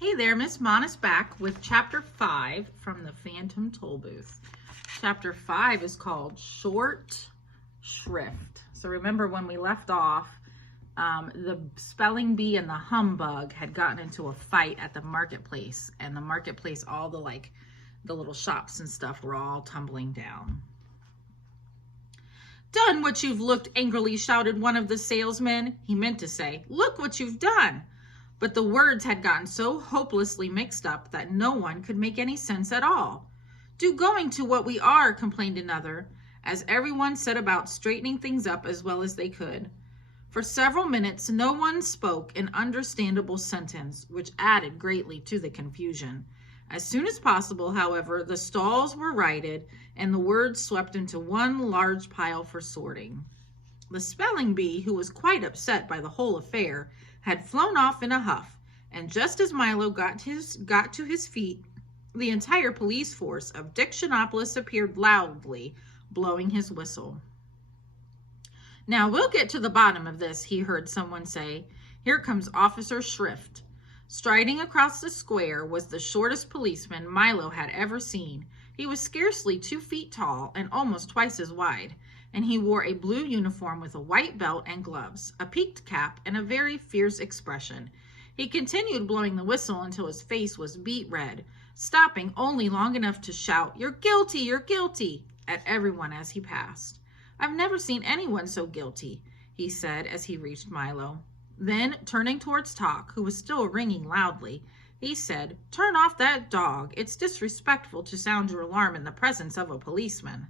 Hey there, Miss Monis back with Chapter 5 from the Phantom Tollbooth. Chapter 5 is called Shrift. So remember when we left off, the spelling bee and the humbug had gotten into a fight at the marketplace, and the marketplace, all the little shops and stuff were all tumbling down. "Done what you've looked," angrily shouted one of the salesmen. He meant to say, "Look what you've done." But the words had gotten so hopelessly mixed up that no one could make any sense at all. "Do going to what we are," complained another, as everyone set about straightening things up as well as they could. For several minutes, no one spoke an understandable sentence, which added greatly to the confusion. As soon as possible, however, the stalls were righted and the words swept into one large pile for sorting. The spelling bee, who was quite upset by the whole affair, had flown off in a huff, and just as Milo got to his feet, the entire police force of Dictionopolis appeared loudly, blowing his whistle. "Now we'll get to the bottom of this," he heard someone say. "Here comes Officer Shrift." Striding across the square was the shortest policeman Milo had ever seen. He was scarcely 2 feet tall and almost twice as wide, and he wore a blue uniform with a white belt and gloves, a peaked cap, and a very fierce expression. He continued blowing the whistle until his face was beet red, stopping only long enough to shout, "You're guilty, you're guilty," at everyone as he passed. "I've never seen anyone so guilty," he said as he reached Milo. Then, turning towards Talk, who was still ringing loudly, he said, "Turn off that dog. It's disrespectful to sound your alarm in the presence of a policeman."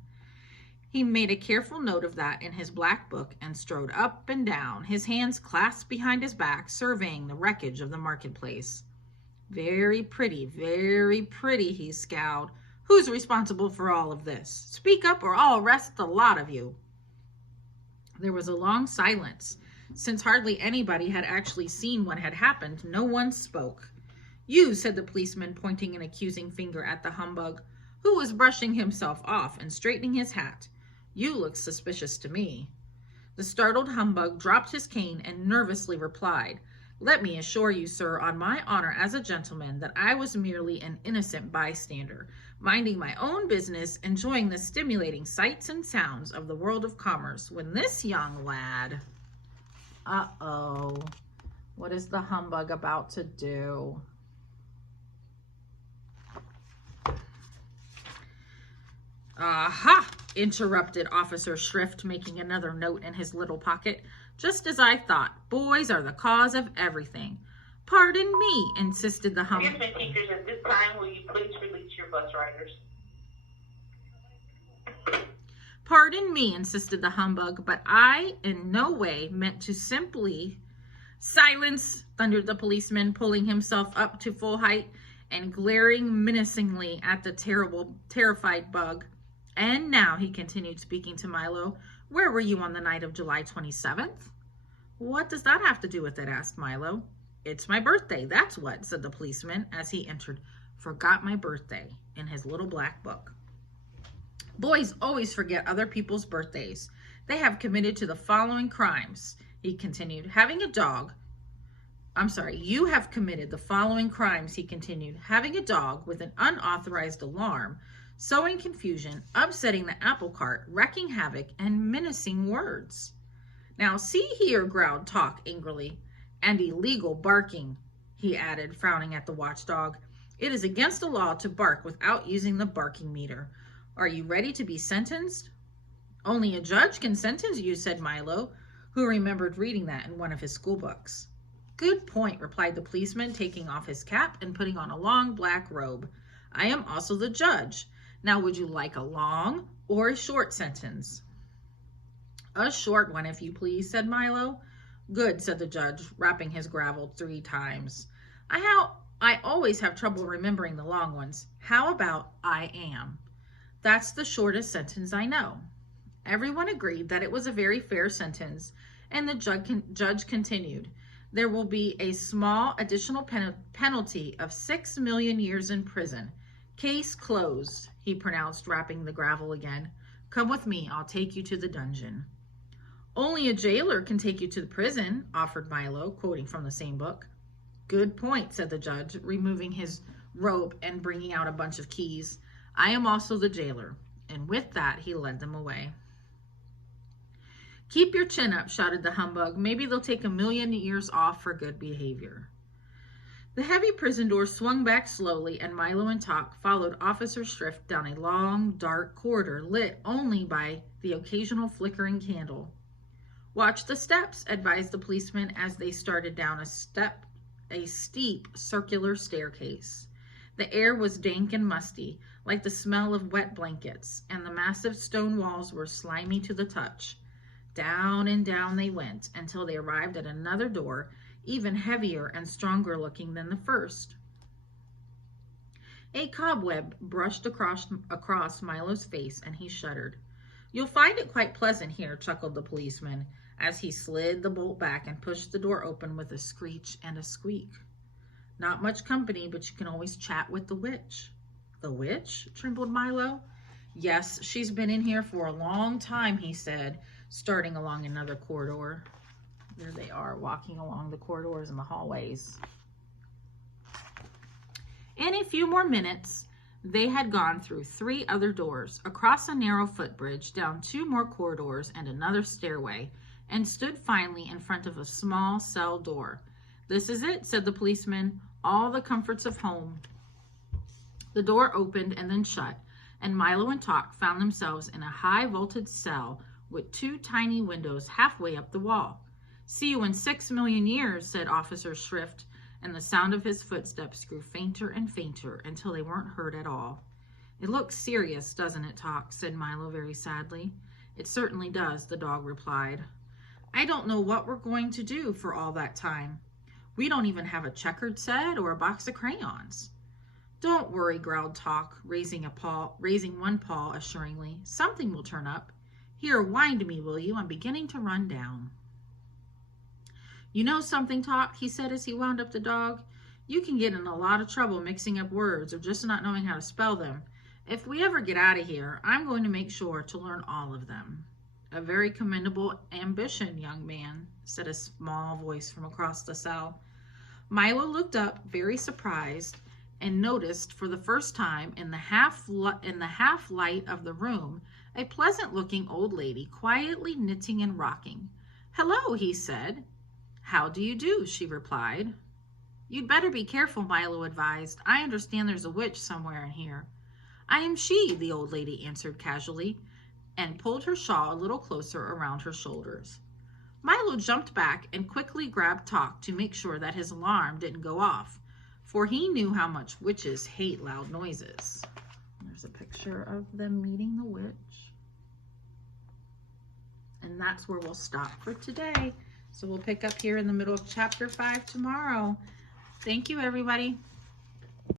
He made a careful note of that in his black book and strode up and down, his hands clasped behind his back, surveying the wreckage of the marketplace. very pretty," he scowled. "Who's responsible for all of this? Speak up or I'll arrest the lot of you." There was a long silence. Since hardly anybody had actually seen what had happened, no one spoke. "You," said the policeman, pointing an accusing finger at the humbug, who was brushing himself off and straightening his hat. "You look suspicious to me." The startled humbug dropped his cane and nervously replied, "Let me assure you, sir, on my honor as a gentleman, that I was merely an innocent bystander, minding my own business, enjoying the stimulating sights and sounds of the world of commerce, when this young lad..." Uh-oh. What is the humbug about to do? "Aha!" interrupted Officer Shrift, making another note in his little pocket. "Just as I thought. Boys are the cause of everything." "Pardon me," insisted the humbug. "Excuse me, teachers, at this time, will you please release your bus riders?" "Pardon me," insisted the humbug, "but I in no way meant to simply..." "Silence!" thundered the policeman, pulling himself up to full height and glaring menacingly at the terrified bug. "And now," he continued, speaking to Milo, "where were you on the night of July 27th? "What does that have to do with it?" asked Milo. "It's my birthday, that's what," said the policeman as he entered "Forgot my birthday" in his little black book. "Boys always forget other people's birthdays. They have committed to the following crimes," he continued. You have committed the following crimes," he continued. "Having a dog with an unauthorized alarm, sowing confusion, upsetting the apple cart, wreaking havoc, and menacing words." "Now see here," growled Talk angrily. "And illegal barking," he added, frowning at the watchdog. "It is against the law to bark without using the barking meter. Are you ready to be sentenced?" "Only a judge can sentence you," said Milo, who remembered reading that in one of his school books. "Good point," replied the policeman, taking off his cap and putting on a long black robe. "I am also the judge. Now, would you like a long or a short sentence?" "A short one, if you please," said Milo. "Good," said the judge, rapping his gravel 3 times. I always have trouble remembering the long ones. How about I am?" "That's the shortest sentence I know." Everyone agreed that it was a very fair sentence, and the judge continued, "There will be a small additional penalty of 6 million years in prison. Case closed," he pronounced, rapping the gravel again. "Come with me, I'll take you to the dungeon." "Only a jailer can take you to the prison," offered Milo, quoting from the same book. Good point, said the judge, removing his robe and bringing out a bunch of keys. I am also the jailer. And with that, he led them away. Keep your chin up, shouted the humbug. Maybe they'll take 1,000,000 years off for good behavior. The heavy prison door swung back slowly, and Milo and Talk followed Officer Shrift down a long, dark corridor lit only by the occasional flickering candle. Watch the steps, advised the policeman as they started down a steep circular staircase. The air was dank and musty, like the smell of wet blankets, and the massive stone walls were slimy to the touch. Down and down they went until they arrived at another door, even heavier and stronger looking than the first. A cobweb brushed across Milo's face, and he shuddered. You'll find it quite pleasant here, chuckled the policeman, as he slid the bolt back and pushed the door open with a screech and a squeak. Not much company, but you can always chat with the witch. The witch? Trembled Milo. Yes, she's been in here for a long time, he said, starting along another corridor. There they are, walking along the corridors and the hallways. In a few more minutes, they had gone through 3 other doors, across a narrow footbridge, down 2 more corridors and another stairway, and stood finally in front of a small cell door. This is it, said the policeman, all the comforts of home. The door opened and then shut, and Milo and Talk found themselves in a high-vaulted cell with 2 tiny windows halfway up the wall. See you in 6,000,000 years, said Officer Shrift, and the sound of his footsteps grew fainter and fainter until they weren't heard at all. It looks serious, doesn't it, Talk? Said Milo very sadly. It certainly does, the dog replied. I don't know what we're going to do for all that time. We don't even have a checkered set or a box of crayons. Don't worry, growled Talk, raising one paw assuringly. Something will turn up. Here, wind me, will you? I'm beginning to run down. You know something, Talk, he said as he wound up the dog. You can get in a lot of trouble mixing up words or just not knowing how to spell them. If we ever get out of here, I'm going to make sure to learn all of them. A very commendable ambition, young man, said a small voice from across the cell. Milo looked up, very surprised, and noticed for the first time in the half light of the room a pleasant-looking old lady quietly knitting and rocking. Hello, he said. How do you do, she replied. You'd better be careful, Milo advised. I understand there's a witch somewhere in here. I am she, the old lady answered casually, and pulled her shawl a little closer around her shoulders. Milo jumped back and quickly grabbed Talk to make sure that his alarm didn't go off, for he knew how much witches hate loud noises. There's a picture of them meeting the witch. And that's where we'll stop for today. So we'll pick up here in the middle of chapter 5 tomorrow. Thank you, everybody.